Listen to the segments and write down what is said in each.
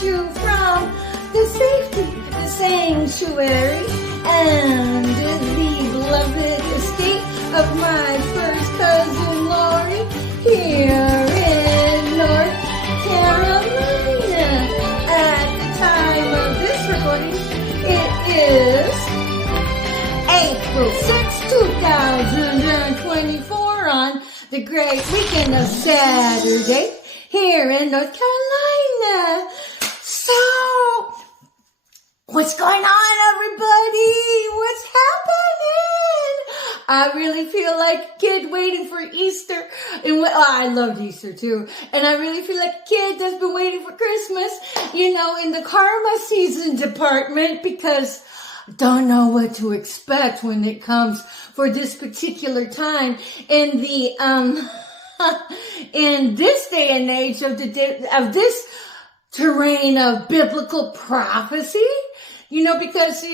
You from the safety, the sanctuary, and the beloved estate of my first cousin Lori here in North Carolina. At the time of this recording, it is April 6, 2024 on the great weekend of Saturday here in North Carolina. So, what's going on, everybody? What's happening? I really feel like a kid waiting for Easter. And I loved Easter too. And I really feel like a kid that's been waiting for Christmas, in the karma season department, because I don't know what to expect when it comes for this particular time in the, in this day and age of this terrain of biblical prophecy, because,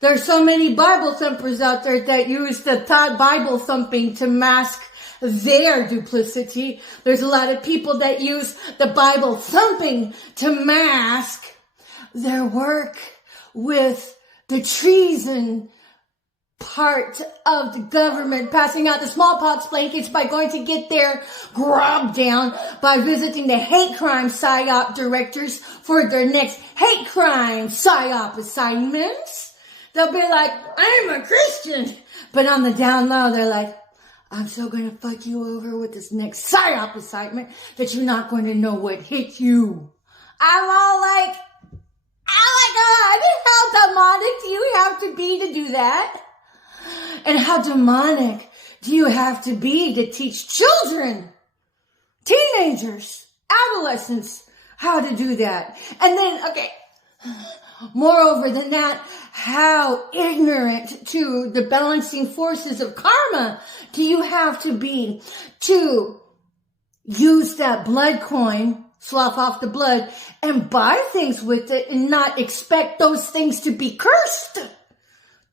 there's so many Bible thumpers out there that use the Bible thumping to mask their duplicity. There's a lot of people that use the Bible thumping to mask their work with the treason part of the government passing out the smallpox blankets by going to get their grub down by visiting the hate crime PSYOP directors for their next hate crime PSYOP assignments. They'll be like, I'm a Christian. But on the down low, they're like, I'm so going to fuck you over with this next PSYOP assignment that you're not going to know what hit you. I'm all like, oh my God, how demonic do you have to be to do that? And how demonic do you have to be to teach children, teenagers, adolescents how to do that? And then, moreover than that, how ignorant to the balancing forces of karma do you have to be to use that blood coin, slough off the blood, and buy things with it and not expect those things to be cursed?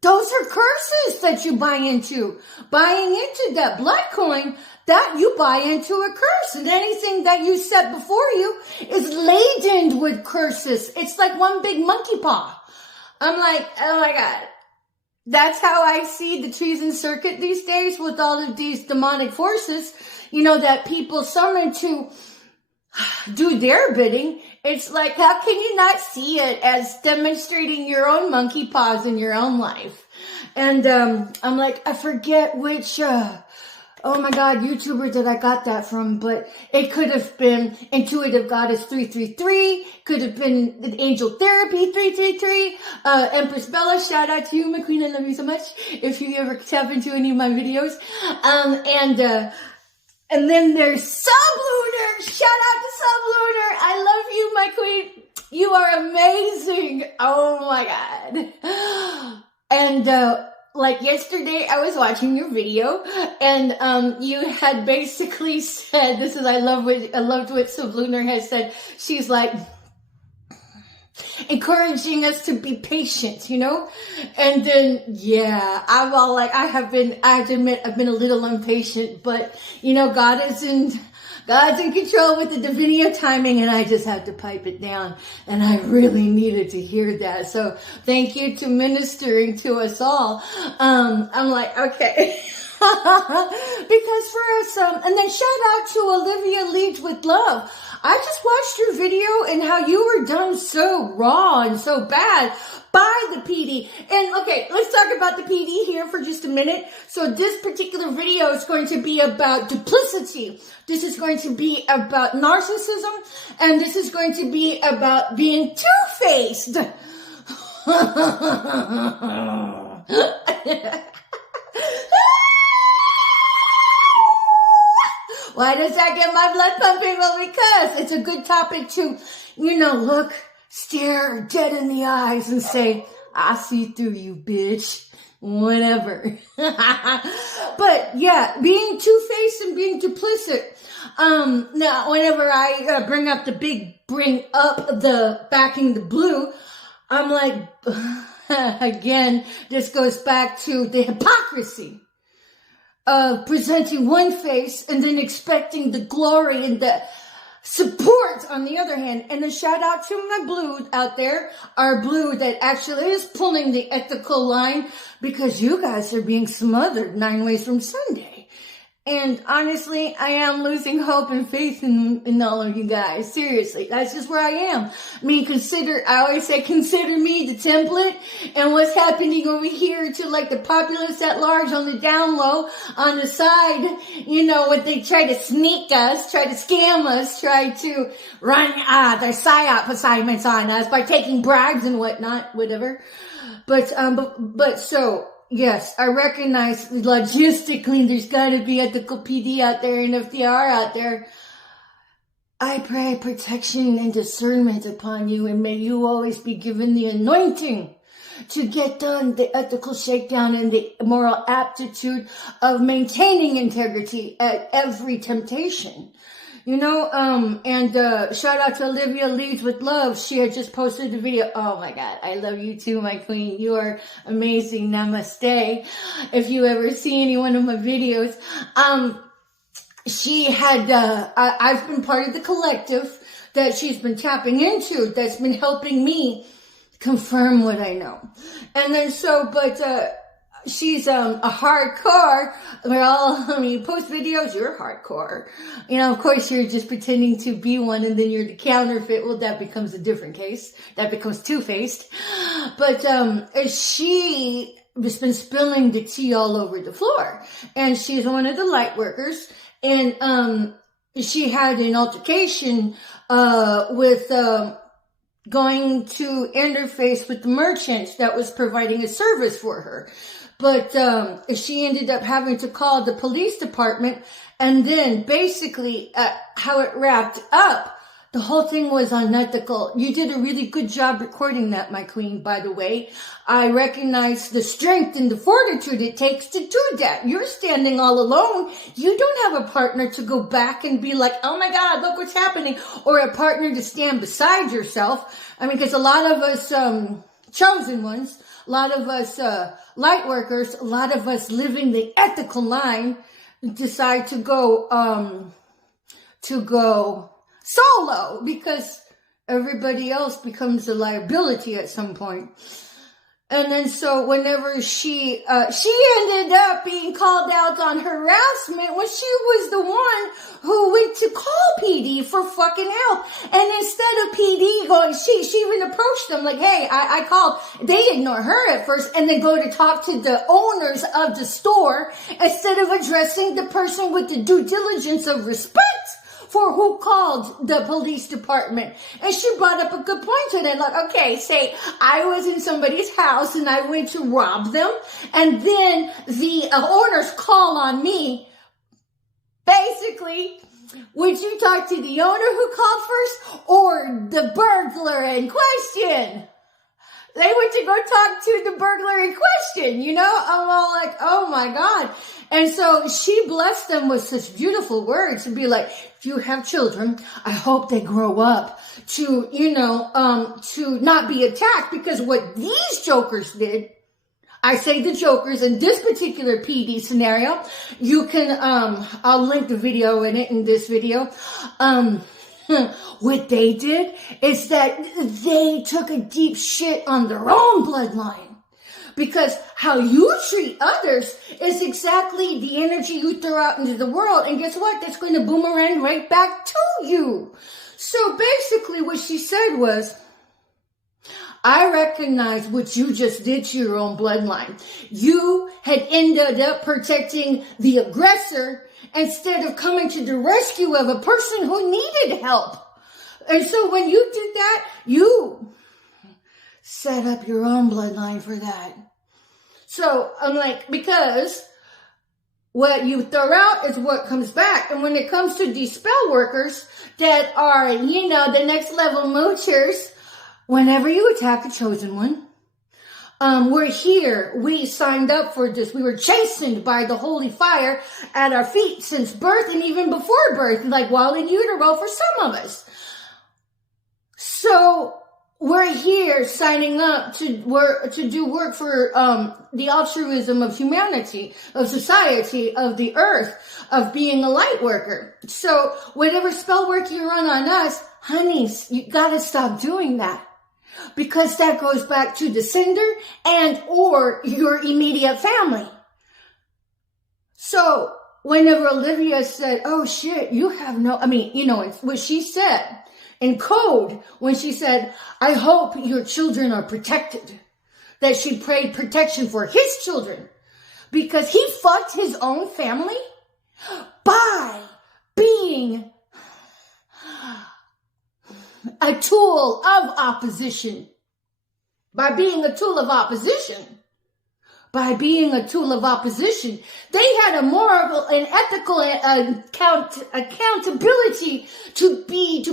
Those are curses that you buy into. Buying into that blood coin, that you buy into a curse. And anything that you set before you is laden with curses. It's like one big monkey paw. I'm like, oh my God. That's how I see the treason circuit these days with all of these demonic forces, that people summon to do their bidding. It's like, how can you not see it as demonstrating your own monkey paws in your own life? And I'm like, I forget which, oh my God, YouTuber that I got that from, but it could have been Intuitive Goddess 333, could have been Angel Therapy 333, Empress Bella, shout out to you, my queen, I love you so much, if you ever tap into any of my videos, and then there's Sublunar. Shout out to Sublunar. I love you, my queen. You are amazing. Oh my God. And like yesterday, I was watching your video, and you had basically said, I loved what Sublunar has said. She's like, encouraging us to be patient, and then, yeah, I'm all like, I have to admit, I've been a little impatient, but, God's in control with the divinity of timing, and I just have to pipe it down, and I really needed to hear that, so thank you to ministering to us all. I'm like, okay. Because for was, and then shout out to Olivia Leads with Love. I just watched your video and how you were done so raw and so bad by the PD. And okay, let's talk about the PD here for just a minute. So this particular video is going to be about duplicity. This is going to be about narcissism. And this is going to be about being two-faced. Why does that get my blood pumping? Well, because it's a good topic to, look, stare dead in the eyes and say, I see through you, bitch. Whatever. But yeah, being two-faced and being duplicit. Now, whenever I bring up the backing the blue, I'm like, again, this goes back to the hypocrisy of presenting one face and then expecting the glory and the support on the other hand. And a shout out to my blue out there, our blue that actually is pulling the ethical line, because you guys are being smothered 9 ways from Sunday. And honestly, I am losing hope and faith in all of you guys. Seriously, that's just where I am. I mean, I always say, consider me the template, and what's happening over here to like the populace at large on the down low, on the side, when they try to sneak us, try to scam us, try to run their psyop assignments on us by taking bribes and whatnot, whatever. But so, yes, I recognize logistically there's got to be ethical PD out there, and if they are out there, I pray protection and discernment upon you, and may you always be given the anointing to get done the ethical shakedown and the moral aptitude of maintaining integrity at every temptation. And shout out to Olivia Leads with Love. She had just posted a video. Oh my God, I love you too, my queen. You are amazing. Namaste. If you ever see any one of my videos, she had, I've been part of the collective that she's been tapping into that's been helping me confirm what I know. And then she's a hardcore. Post videos, you're hardcore. Of course, you're just pretending to be one, and then you're the counterfeit. Well, that becomes a different case. That becomes two-faced. But she has been spilling the tea all over the floor. And she's one of the light workers. And she had an altercation with going to interface with the merchant that was providing a service for her. But she ended up having to call the police department, and then basically how it wrapped up, the whole thing was unethical. You did a really good job recording that, my queen, by the way. I recognize the strength and the fortitude it takes to do that. You're standing all alone. You don't have a partner to go back and be like, oh my God, look what's happening, or a partner to stand beside yourself. I mean, because a lot of us chosen ones, a lot of us light workers, a lot of us living the ethical line decide to go solo because everybody else becomes a liability at some point. And then so whenever she ended up being called out on harassment when she was the one who went to call PD for fucking help. And instead of PD going, she even approached them like, hey, I called. They ignore her at first and then go to talk to the owners of the store instead of addressing the person with the due diligence of respect for who called the police department. And she brought up a good point to that. Like, okay, say I was in somebody's house and I went to rob them, and then the owners call on me. Basically, would you talk to the owner who called first or the burglar in question? They went to go talk to the burglar in question, I'm all like, oh my God. And so she blessed them with such beautiful words and be like, if you have children, I hope they grow up to, to not be attacked, because what these jokers did, I say the jokers in this particular PD scenario, you can, I'll link the video in this video. What they did is that they took a deep shit on their own bloodline. Because how you treat others is exactly the energy you throw out into the world. And guess what? That's going to boomerang right back to you. So basically what she said was, I recognize what you just did to your own bloodline. You had ended up protecting the aggressor instead of coming to the rescue of a person who needed help. And so when you did that, you set up your own bloodline for that. So I'm like, because what you throw out is what comes back. And when it comes to these spell workers that are, the next level moochers, whenever you attack a chosen one, we're here. We signed up for this. We were chastened by the holy fire at our feet since birth and even before birth, like while in utero for some of us. So we're here signing up to do work for the altruism of humanity, of society, of the earth, of being a light worker. So whatever spell work you run on us, honeys, you gotta stop doing that. Because that goes back to the sender and or your immediate family. So whenever Olivia said, oh shit, you have no, what she said in code, when she said, I hope your children are protected, that she prayed protection for his children because he fucked his own family by being a tool of opposition. By being a tool of opposition. By being a tool of opposition. They had a moral and ethical accountability to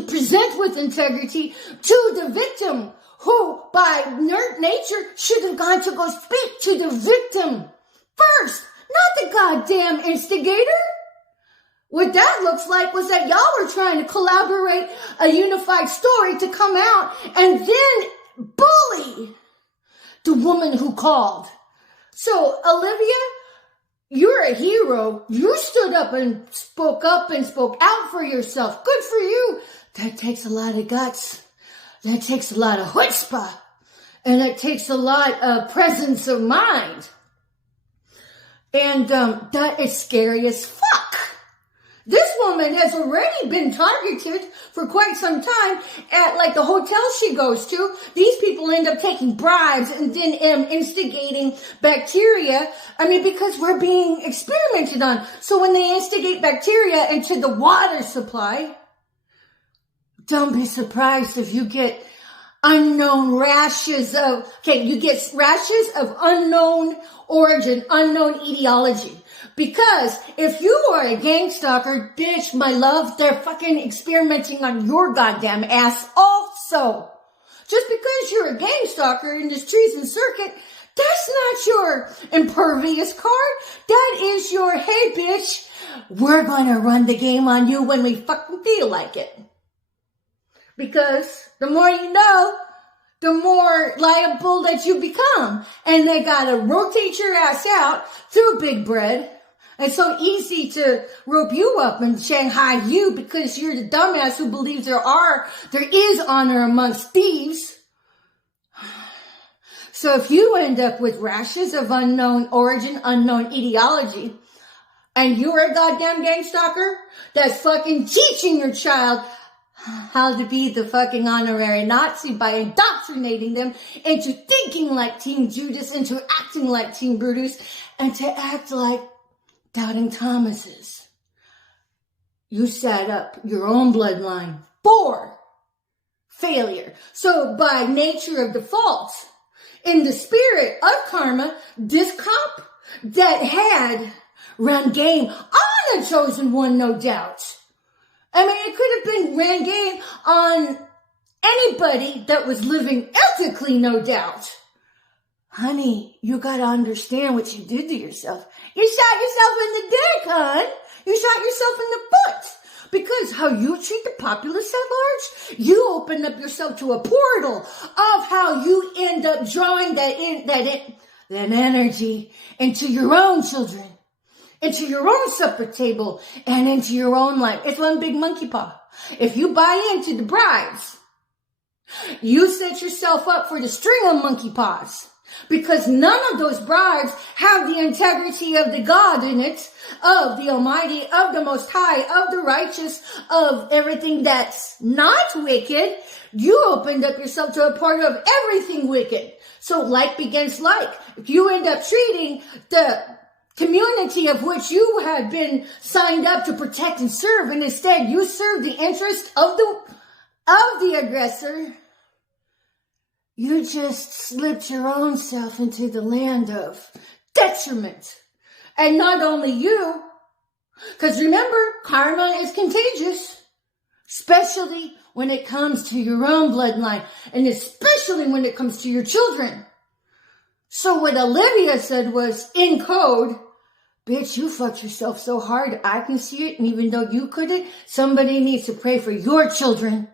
present with integrity to the victim, who by nature should have gone to go speak to the victim first, not the goddamn instigator. What that looks like was that y'all were trying to collaborate a unified story to come out and then bully the woman who called. So, Olivia, you're a hero. You stood up and spoke out for yourself. Good for you. That takes a lot of guts. That takes a lot of chutzpah. And it takes a lot of presence of mind. And that is scary as fuck. This woman has already been targeted for quite some time at like the hotel she goes to. These people end up taking bribes and then instigating bacteria. Because we're being experimented on. So when they instigate bacteria into the water supply, don't be surprised if you get unknown rashes of unknown origin, unknown etiology. Because if you are a gang stalker, bitch, my love, they're fucking experimenting on your goddamn ass also. Just because you're a gang stalker in this treason circuit, that's not your impervious card. That is your, hey bitch, we're gonna run the game on you when we fucking feel like it. Because the more you know, the more liable that you become. And they gotta rotate your ass out through Big Bread. It's so easy to rope you up and Shanghai you because you're the dumbass who believes there is honor amongst thieves. So if you end up with rashes of unknown origin, unknown etiology, and you're a goddamn gang stalker that's fucking teaching your child how to be the fucking honorary Nazi by indoctrinating them into thinking like Team Judas, into acting like Team Brutus, and to act like Doubting Thomases. You set up your own bloodline for failure. So by nature of default, in the spirit of karma, this cop that had run game on a chosen one, no doubt. It could have been ran game on anybody that was living ethically, no doubt. Honey, you gotta understand what you did to yourself. You shot yourself in the dick, hon. You shot yourself in the foot. Because how you treat the populace at large, you open up yourself to a portal of how you end up drawing that energy into your own children, into your own supper table, and into your own life. It's one big monkey paw. If you buy into the bribes, you set yourself up for the string of monkey paws. Because none of those bribes have the integrity of the God in it, of the Almighty, of the Most High, of the righteous, of everything that's not wicked. You opened up yourself to a part of everything wicked. So like begins like. If you end up treating the community of which you had been signed up to protect and serve, and instead you serve the interest of the aggressor, you just slipped your own self into the land of detriment. And not only you, because remember, karma is contagious, especially when it comes to your own bloodline, and especially when it comes to your children. So what Olivia said was, in code, bitch, you fucked yourself so hard, I can see it, and even though you couldn't, somebody needs to pray for your children.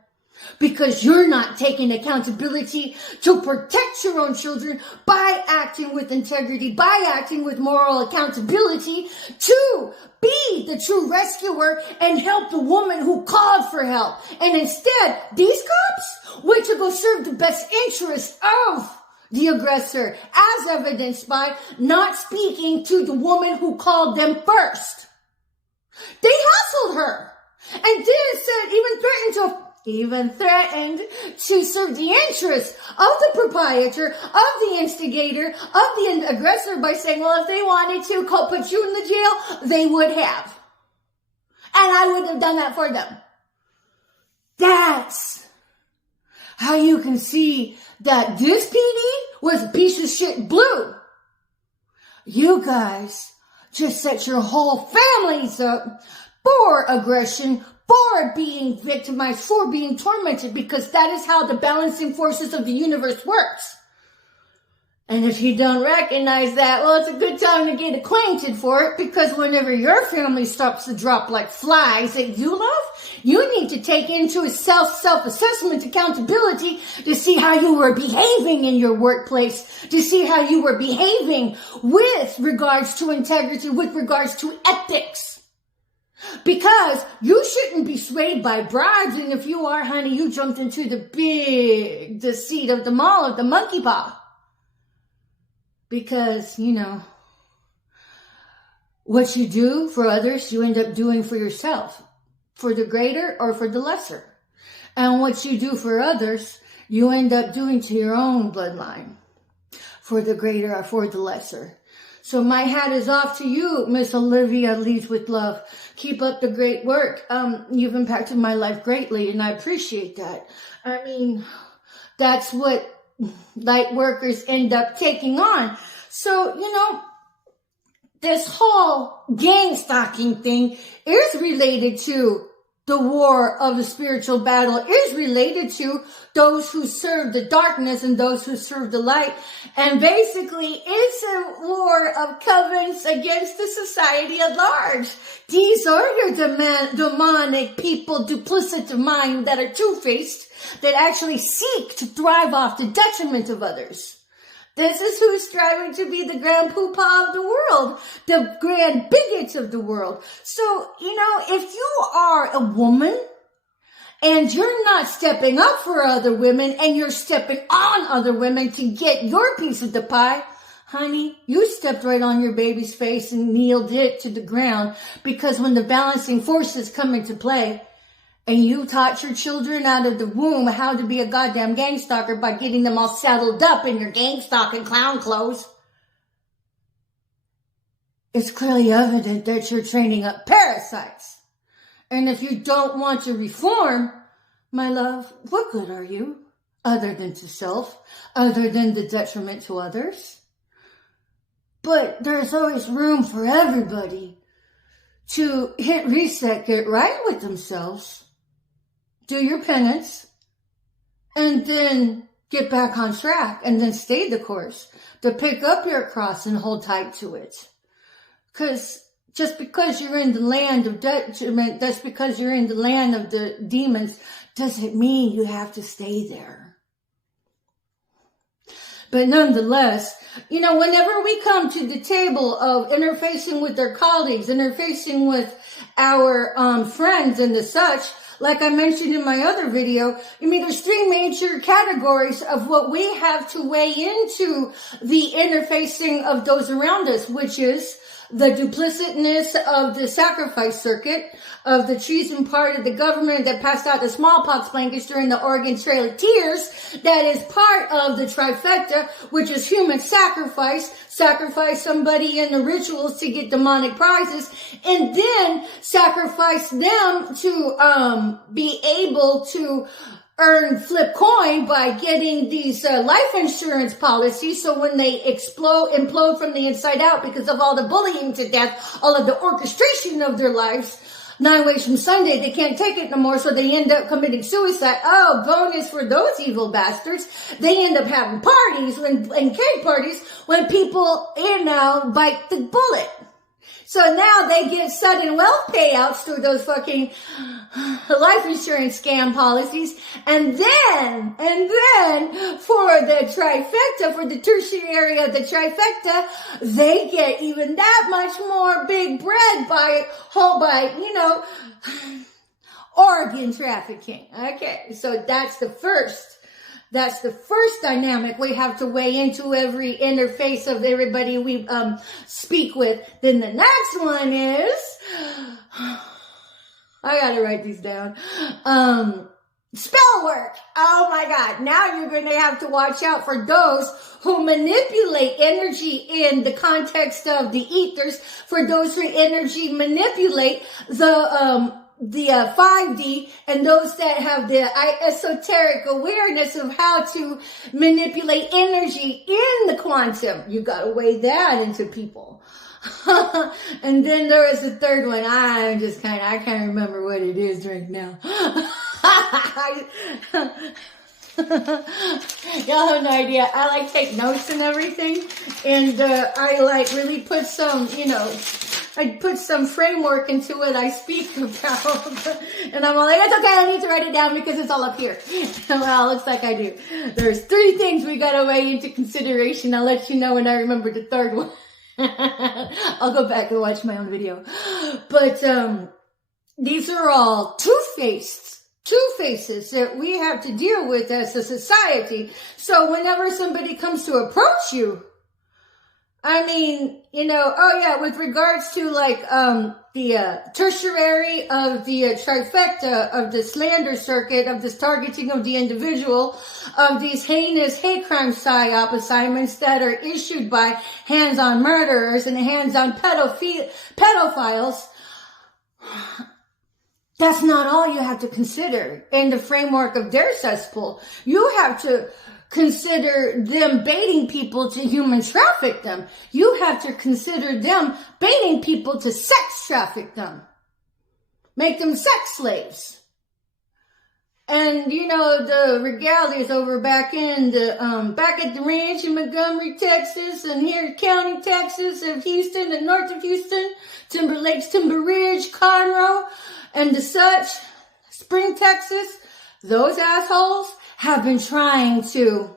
Because you're not taking accountability to protect your own children by acting with integrity, by acting with moral accountability to be the true rescuer and help the woman who called for help. And instead, these cops went to go serve the best interest of the aggressor, as evidenced by not speaking to the woman who called them first. They hassled her and then said, even threatened to serve the interests of the proprietor, of the instigator, of the aggressor by saying, well, if they wanted to put you in the jail, they would have. And I would have done that for them. That's how you can see that this PD was a piece of shit blue. You guys just set your whole families up for aggression, for being victimized, for being tormented, because that is how the balancing forces of the universe works. And if you don't recognize that, well, it's a good time to get acquainted for it, because whenever your family starts to drop like flies that you love, you need to take into a self-assessment accountability to see how you were behaving in your workplace, to see how you were behaving with regards to integrity, with regards to ethics. Because you shouldn't be swayed by bribes, and if you are, honey, you jumped into the seat of the mall of the monkey paw. Because, what you do for others, you end up doing for yourself, for the greater or for the lesser. And what you do for others, you end up doing to your own bloodline, for the greater or for the lesser. So my hat is off to you, Miss Olivia Leads with Love. Keep up the great work. You've impacted my life greatly, and I appreciate that. I mean, that's what light workers end up taking on. So, this whole gang stalking thing is related to the war of the spiritual battle, is related to those who serve the darkness and those who serve the light. And basically, it's a war of covens against the society at large. These are your demonic people, duplicit of mind, that are two-faced, that actually seek to thrive off the detriment of others. This is who's striving to be the grand poobah of the world, the grand bigots of the world. So, if you are a woman and you're not stepping up for other women and you're stepping on other women to get your piece of the pie, honey, you stepped right on your baby's face and kneeled it to the ground, because when the balancing forces come into play, and you taught your children out of the womb how to be a goddamn gang stalker by getting them all saddled up in your gang stalking clown clothes, it's clearly evident that you're training up parasites. And if you don't want to reform, my love, what good are you? Other than to self, other than the detriment to others. But there's always room for everybody to hit reset, get right with themselves, do your penance, and then get back on track, and then stay the course, to pick up your cross and hold tight to it. Because just because you're in the land of detriment, that's because you're in the land of the demons, doesn't mean you have to stay there. But nonetheless, whenever we come to the table of interfacing with our colleagues, interfacing with our friends and the such, like I mentioned in my other video, I mean, there's three major categories of what we have to weigh into the interfacing of those around us, which is the duplicitness of the sacrifice circuit, of the treason part of the government that passed out the smallpox blankets during the Oregon Trail of Tears, that is part of the trifecta, which is human sacrifice somebody in the rituals to get demonic prizes, and then sacrifice them to be able to earn flip coin by getting these life insurance policies. So when they implode from the inside out because of all the bullying to death, all of the orchestration of their lives, 9 ways from Sunday, they can't take it no more, so they end up committing suicide. Oh, bonus for those evil bastards. They end up having parties and cake parties when people, bite the bullet. So now they get sudden wealth payouts through those fucking life insurance scam policies. And then for the trifecta, for the tertiary of the trifecta, they get even that much more big bread by organ trafficking. Okay. So that's the first dynamic we have to weigh into every interface of everybody we speak with. Then the next one is, I gotta write these down. Spell work. Oh my God. Now you're going to have to watch out for those who manipulate energy in the context of the ethers, for those who manipulate the 5D, and those that have the esoteric awareness of how to manipulate energy in the quantum. You got to weigh that into people. And then there is a third one. I can't remember what it is right now. Y'all have no idea. I take notes and everything, and I really put some, I put some framework into what I speak about, and I'm all like, it's okay, I need to write it down because it's all up here. Well, looks like I do. There's 3 things we gotta weigh into consideration. I'll let you know when I remember the third one. I'll go back and watch my own video. But these are all two faces that we have to deal with as a society. So whenever somebody comes to approach you, with regards to the tertiary of the trifecta of the slander circuit, of this targeting of the individual, of these heinous hate crime psyop assignments that are issued by hands-on murderers and hands-on pedophiles, that's not all you have to consider in the framework of their cesspool. You have to consider them baiting people to human traffic them. You have to consider them baiting people to sex traffic them. Make them sex slaves. And, the regalias over back at the ranch in Montgomery, Texas, and here in County, Texas, of Houston and north of Houston, Timber Lakes, Timber Ridge, Conroe, and the such, Spring, Texas, those assholes have been trying to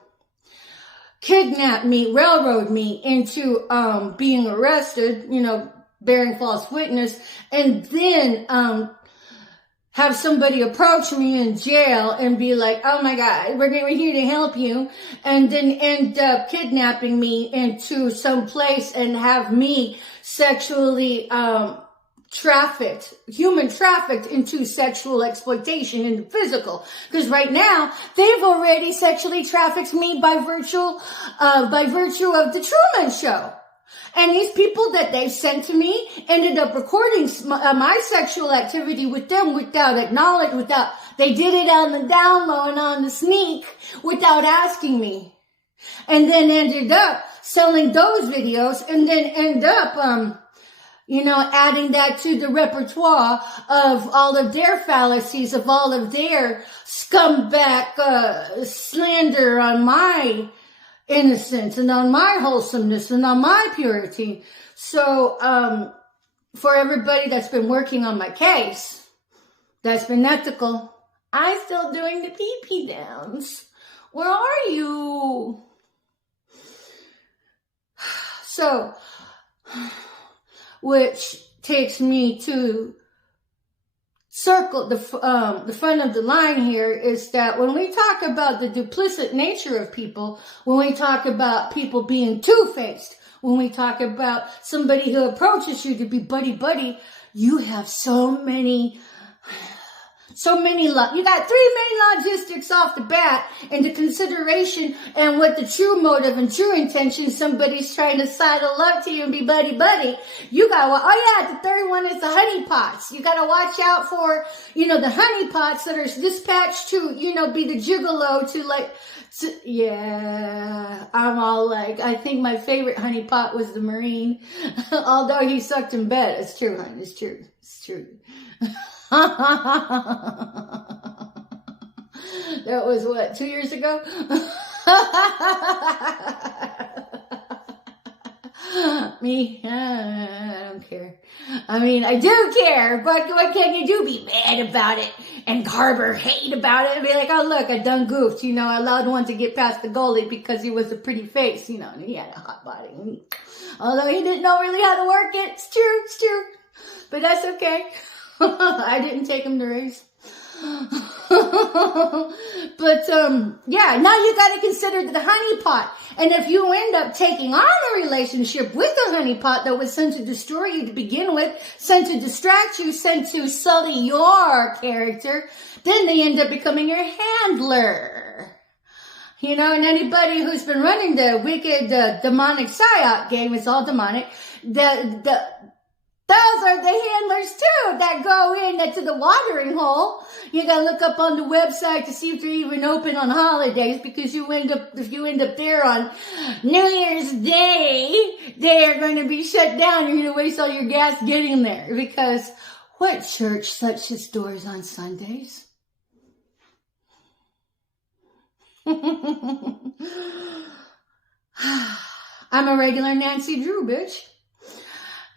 kidnap me, railroad me into being arrested, bearing false witness, and then have somebody approach me in jail and be like, oh my God, we're here to help you, and then end up kidnapping me into some place and have me sexually human trafficked into sexual exploitation in the physical. Because right now, they've already sexually trafficked me by virtue of the Truman Show. And these people that they've sent to me ended up recording my sexual activity with them without they did it on the down low and on the sneak without asking me. And then ended up selling those videos, and then end up, adding that to the repertoire of all of their fallacies, of all of their scumbag slander on my innocence and on my wholesomeness and on my purity. So, for everybody that's been working on my case, that's been ethical, I'm still doing the pee-pee downs. Where are you? So, which takes me to the front of the line here is that when we talk about the duplicit nature of people, when we talk about people being two-faced, when we talk about somebody who approaches you to be buddy-buddy, you have you got three main logistics off the bat into consideration and what the true motive and true intention, somebody's trying to sidle up to you and be buddy-buddy. You got, the third one is the honeypots. You got to watch out for, the honeypots that are dispatched to, be the gigolo I'm all like, I think my favorite honeypot was the Marine, although he sucked in bed. It's true, honey. It's true. It's true. That was 2 years ago? Me? I don't care. I mean, I do care, but what can you do? Be mad about it and harbor hate about it and be like, oh look, I done goofed, I allowed one to get past the goalie because he was a pretty face, and he had a hot body. Although he didn't know really how to work it. It's true. But that's okay. I didn't take him to race. But, now you gotta consider the honeypot. And if you end up taking on a relationship with a honeypot that was sent to destroy you to begin with, sent to distract you, sent to sully your character, then they end up becoming your handler. And anybody who's been running the wicked, demonic psyop game, it's all demonic, those are the handlers too that go into the watering hole. You gotta look up on the website to see if they're even open on holidays, because if you end up there on New Year's Day, they are going to be shut down. You're going to waste all your gas getting there, because what church shuts its doors on Sundays? I'm a regular Nancy Drew, bitch.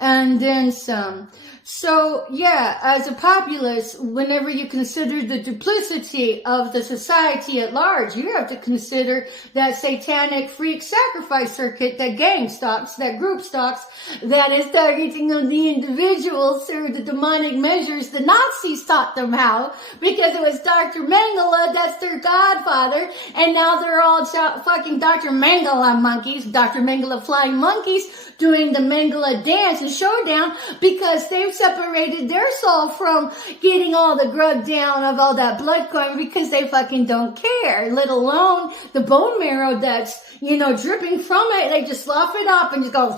And then some. So, as a populace, whenever you consider the duplicity of the society at large, you have to consider that satanic freak sacrifice circuit, that gang stalks, that group stalks, that is targeting on the individuals through the demonic measures the Nazis taught them how, because it was Dr. Mengele, that's their godfather, and now they're all fucking Dr. Mengele monkeys, Dr. Mengele flying monkeys, doing the Mengele dance and showdown, because they've separated their soul from getting all the grub down of all that blood going, because they fucking don't care, let alone the bone marrow that's, dripping from it. They just slough it up and just go,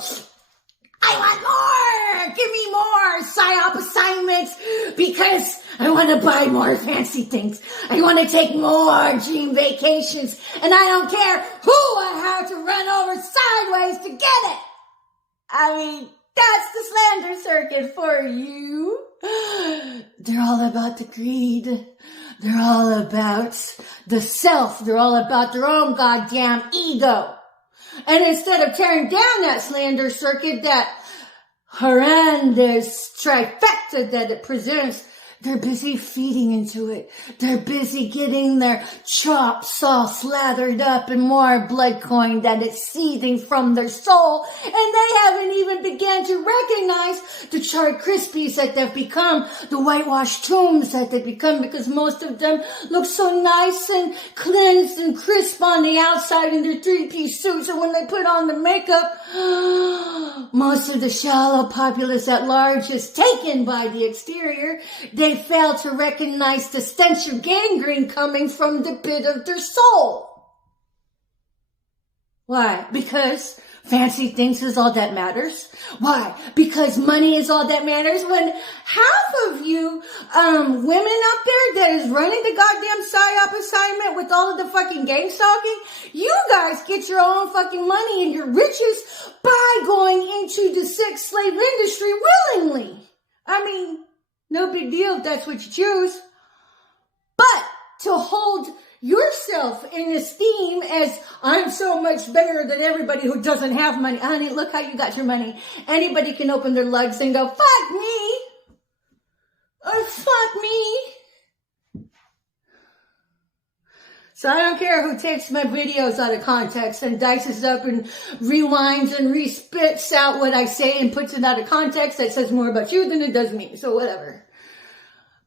I want more! Give me more psyop assignments, because I want to buy more fancy things. I want to take more dream vacations, and I don't care who I have to run over sideways to get it. I mean, that's the slander circuit for you. They're all about the greed. They're all about the self. They're all about their own goddamn ego. And instead of tearing down that slander circuit, that horrendous trifecta that it presents, they're busy feeding into it. They're busy getting their chops all slathered up in more blood coin that is seething from their soul. And they haven't even begun to recognize the charred crispies that they've become, the whitewashed tombs that they've become, because most of them look so nice and cleansed and crisp on the outside in their three-piece suits. And when they put on the makeup, most of the shallow populace at large is taken by the exterior. They fail to recognize the stench of gangrene coming from the pit of their soul. Why? Because fancy things is all that matters. Why? Because money is all that matters. When half of you women up there that is running the goddamn psyop assignment with all of the fucking gang stalking, you guys get your own fucking money and your riches by going into the sex slave industry willingly. I mean, no big deal if that's what you choose. But to hold yourself in esteem as I'm so much better than everybody who doesn't have money. Honey, look how you got your money. Anybody can open their lugs and go, fuck me. Or fuck me. So I don't care who takes my videos out of context and dices up and rewinds and respits out what I say and puts it out of context. That says more about you than it does me. So whatever.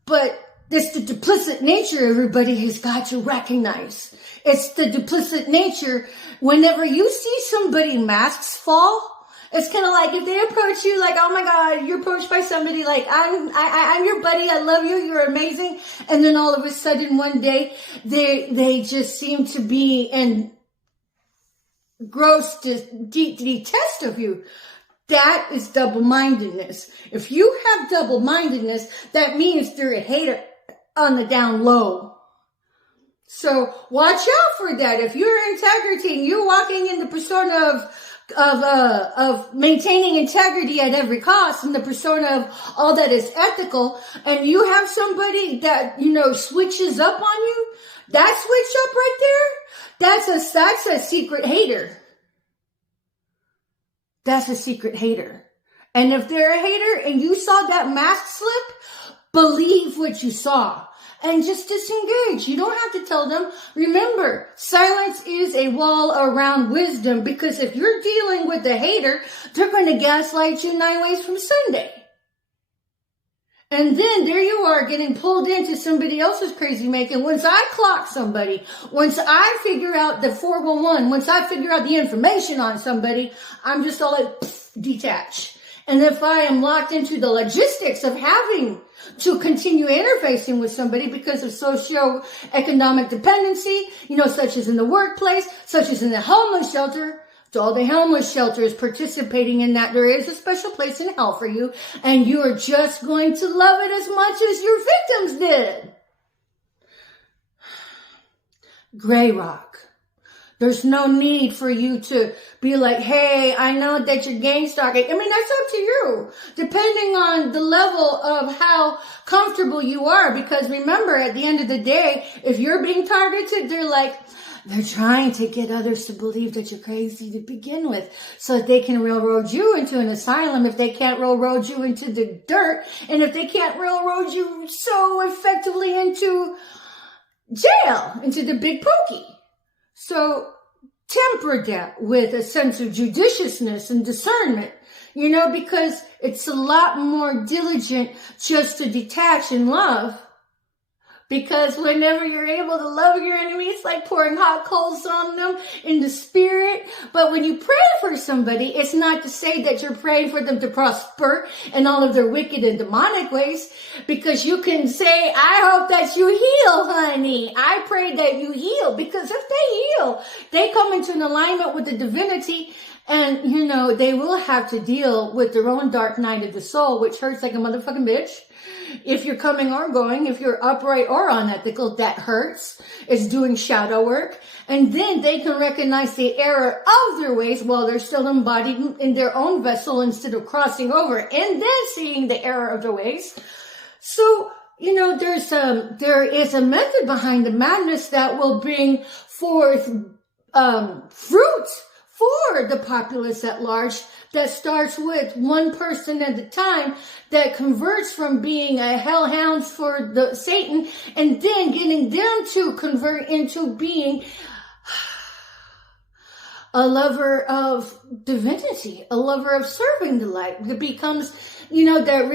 But it's the duplicit nature everybody has got to recognize. It's the duplicit nature. Whenever you see somebody masks fall, it's kind of like if they approach you like, oh my God, you're approached by somebody like, I'm your buddy. I love you. You're amazing. And then all of a sudden one day they just seem to be engrossed to detest of you. That is double-mindedness. If you have double-mindedness, that means they're a hater on the down low. So watch out for that. If you're integrity and you're walking in the persona of maintaining integrity at every cost and the persona of all that is ethical, and you have somebody that, switches up on you, that switch up right there, that's a secret hater. That's a secret hater. And if they're a hater and you saw that mask slip, believe what you saw and just disengage. You don't have to tell them. Remember, silence is a wall around wisdom, because if you're dealing with a hater, they're going to gaslight you 9 ways from Sunday. And then there you are getting pulled into somebody else's crazy making. Once I clock somebody, once I figure out the 411, once I figure out the information on somebody, I'm just all like, detach. And if I am locked into the logistics of having to continue interfacing with somebody because of socio-economic dependency, such as in the workplace, such as in the homeless shelter, to all the homeless shelters participating in that, there is a special place in hell for you, and you are just going to love it as much as your victims did. Gray rock. There's no need for you to be like, hey, I know that you're gang stalking. I mean, that's up to you, depending on the level of how comfortable you are. Because remember, at the end of the day, if you're being targeted, they're trying to get others to believe that you're crazy to begin with, so that they can railroad you into an asylum if they can't railroad you into the dirt, and if they can't railroad you so effectively into jail, into the big pokey. So temper that with a sense of judiciousness and discernment, because it's a lot more diligent just to detach and love. Because whenever you're able to love your enemy, it's like pouring hot coals on them in the spirit. But when you pray for somebody, it's not to say that you're praying for them to prosper in all of their wicked and demonic ways. Because you can say, I hope that you heal, honey. I pray that you heal. Because if they heal, they come into an alignment with the divinity. And, they will have to deal with their own dark night of the soul, which hurts like a motherfucking bitch. If you're coming or going, if you're upright or unethical, that hurts. It's doing shadow work. And then they can recognize the error of their ways while they're still embodied in their own vessel instead of crossing over and then seeing the error of their ways. So, there is a method behind the madness that will bring forth fruit for the populace at large, that starts with one person at a time, that converts from being a hellhound for the Satan, and then getting them to convert into being a lover of divinity, a lover of serving the light, that becomes, that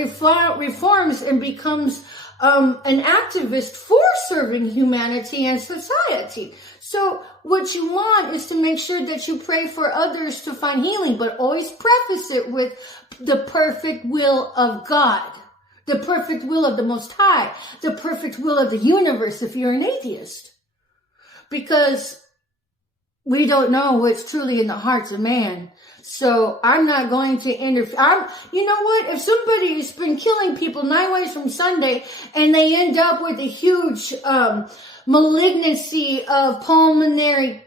reforms and becomes an activist for serving humanity and society. So what you want is to make sure that you pray for others to find healing, but always preface it with the perfect will of God, the perfect will of the Most High, the perfect will of the universe if you're an atheist. Because we don't know what's truly in the hearts of man. So I'm not going to interfere. You know what? If somebody's been killing people 9 ways from Sunday and they end up with a huge malignancy of pulmonary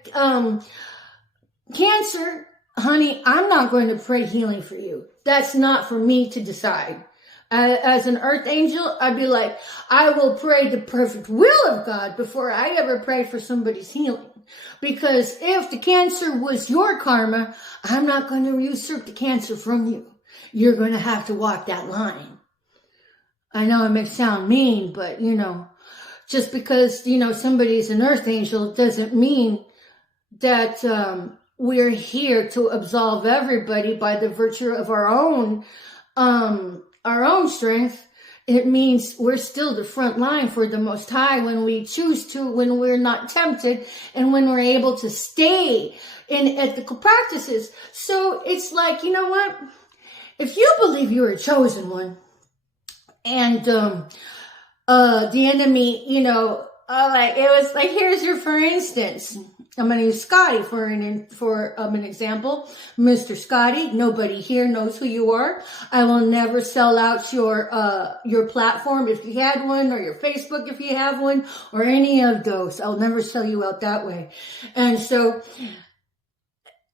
cancer, honey, I'm not going to pray healing for you. That's not for me to decide. As an earth angel, I'd be like, I will pray the perfect will of God before I ever pray for somebody's healing. Because if the cancer was your karma, I'm not going to usurp the cancer from you. You're going to have to walk that line. I know it may sound mean, but just because, somebody's an earth angel doesn't mean that we're here to absolve everybody by the virtue of our own strength. It means we're still the front line for the Most High when we choose to, when we're not tempted, and when we're able to stay in ethical practices. So it's like, you know what? If you believe you're a chosen one, and the enemy, you know, like it was like, here's your, for instance, I'm going to use Scotty for an example. Mr. Scotty, nobody here knows who you are. I will never sell out your platform if you had one, or your Facebook if you have one, or any of those. I'll never sell you out that way. And so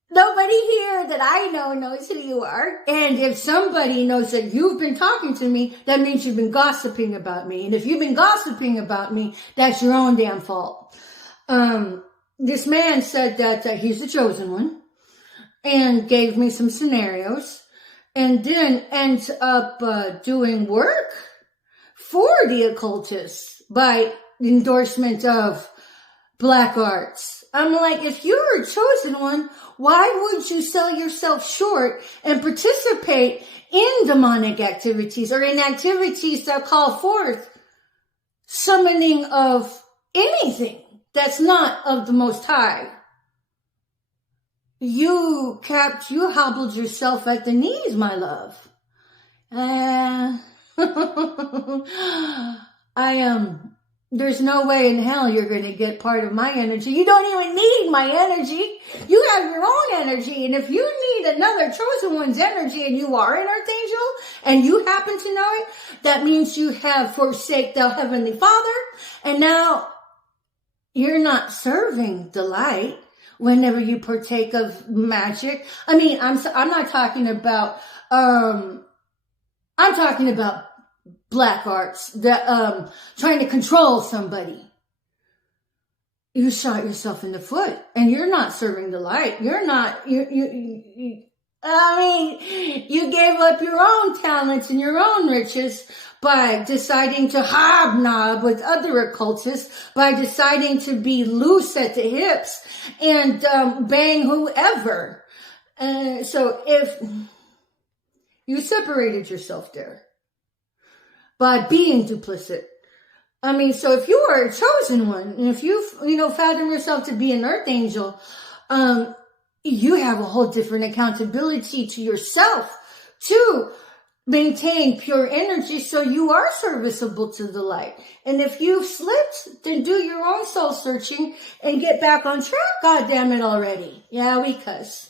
nobody here that I know knows who you are. And if somebody knows that you've been talking to me, that means you've been gossiping about me. And if you've been gossiping about me, that's your own damn fault. This man said that he's the chosen one, and gave me some scenarios, and then ends up doing work for the occultists by endorsement of black arts. I'm like, if you're a chosen one, why would you sell yourself short and participate in demonic activities, or in activities that call forth summoning of anything that's not of the Most High? You hobbled yourself at the knees, my love. There's no way in hell you're going to get part of my energy. You don't even need my energy. You have your own energy. And if you need another chosen one's energy, and you are an archangel, and you happen to know it, that means you have forsaken the Heavenly Father, and now you're not serving the light whenever you partake of magic. I mean, I'm not talking about, I'm talking about black arts, that, trying to control somebody. You shot yourself in the foot, and you're not serving the light. You're not, you gave up your own talents and your own riches by deciding to hobnob with other occultists, by deciding to be loose at the hips and bang whoever. So if you separated yourself there by being duplicit, I mean, so if you are a chosen one, and if you fathom yourself to be an earth angel, you have a whole different accountability to yourself to maintain pure energy, so you are serviceable to the light. And if you've slipped, then do your own soul searching and get back on track, goddamn it already. Yeah, we cuss.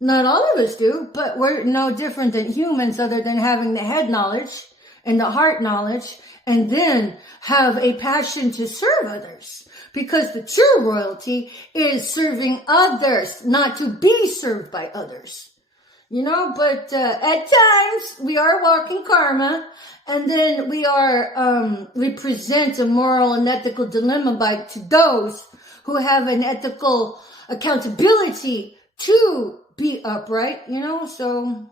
Not all of us do, but we're no different than humans, other than having the head knowledge and the heart knowledge, and then have a passion to serve others. Because the true royalty is serving others, not to be served by others. You know, but at times we are walking karma, and then we present a moral and ethical dilemma to those who have an ethical accountability to be upright, you know. So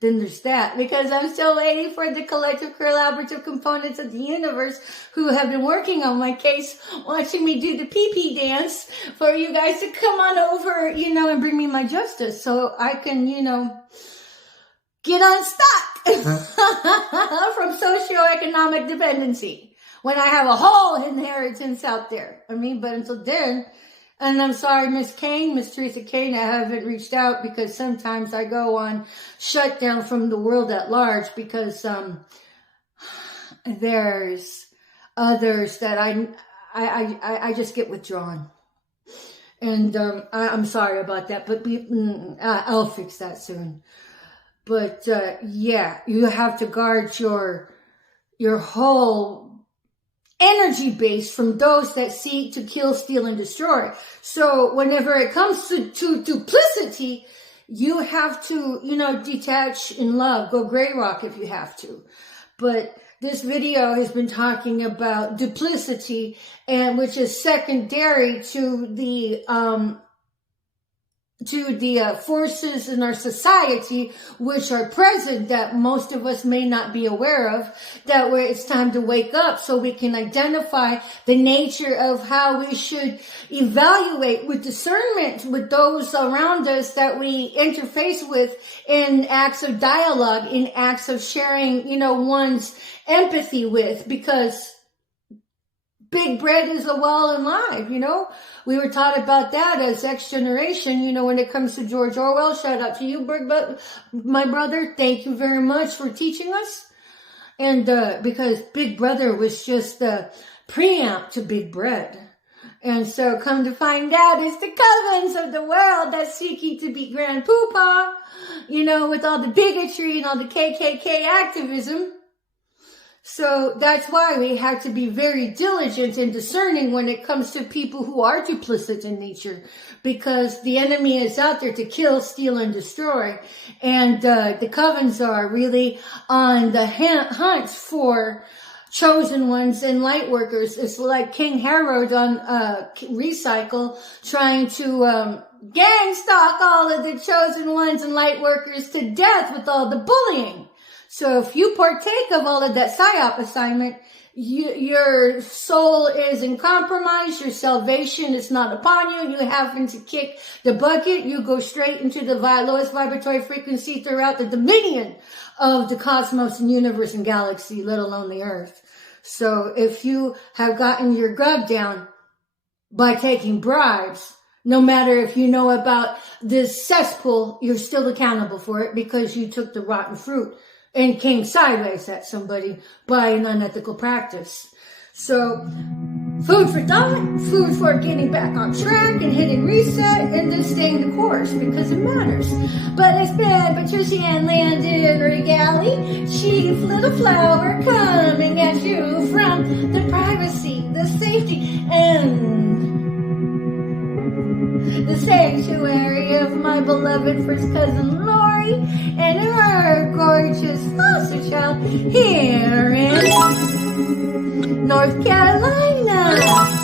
then there's that, because I'm still waiting for the collective collaborative components of the universe who have been working on my case, watching me do the pee-pee dance, for you guys to come on over, you know, and bring me my justice so I can, you know, get unstuck from socioeconomic dependency when I have a whole inheritance out there. I mean, but until then, and I'm sorry, Miss Teresa Kane, I haven't reached out because sometimes I go on shutdown from the world at large, because there's others that I just get withdrawn. And I'm sorry about that, but I'll fix that soon. But yeah, you have to guard your whole energy base from those that seek to kill, steal, and destroy. So whenever it comes to duplicity, you have to, you know, detach in love. Go gray rock if you have to. But this video has been talking about duplicity, and which is secondary to the the forces in our society which are present that most of us may not be aware of, that where it's time to wake up so we can identify the nature of how we should evaluate with discernment with those around us that we interface with in acts of dialogue, in acts of sharing, one's empathy with, because big bread is a well and live, We were taught about that as X generation, when it comes to George Orwell. Shout out to you, my brother. Thank you very much for teaching us. And because Big Brother was just the preamp to Big Bread. And so come to find out, it's the covens of the world that's seeking to be Grand Poobah, with all the bigotry and all the KKK activism. So that's why we have to be very diligent and discerning when it comes to people who are duplicit in nature, because the enemy is out there to kill, steal, and destroy. And the covens are really on the hunt for chosen ones and light workers. It's like King Herod on Recycle trying to gang stalk all of the chosen ones and light workers to death with all the bullying. So if you partake of all of that PSYOP assignment, your soul is in compromise, your salvation is not upon you, you happen to kick the bucket, you go straight into the lowest vibratory frequency throughout the dominion of the cosmos and universe and galaxy, let alone the earth. So if you have gotten your grub down by taking bribes, no matter if you know about this cesspool, you're still accountable for it because you took the rotten fruit and came sideways at somebody by an unethical practice. So, food for thought, food for getting back on track and hitting reset and then staying the course because it matters. But it's been Patricia Ann Landon Regali, Chief Little Flower, coming at you from the privacy, the safety, and the sanctuary of my beloved first cousin Lori and her gorgeous foster child here in North Carolina.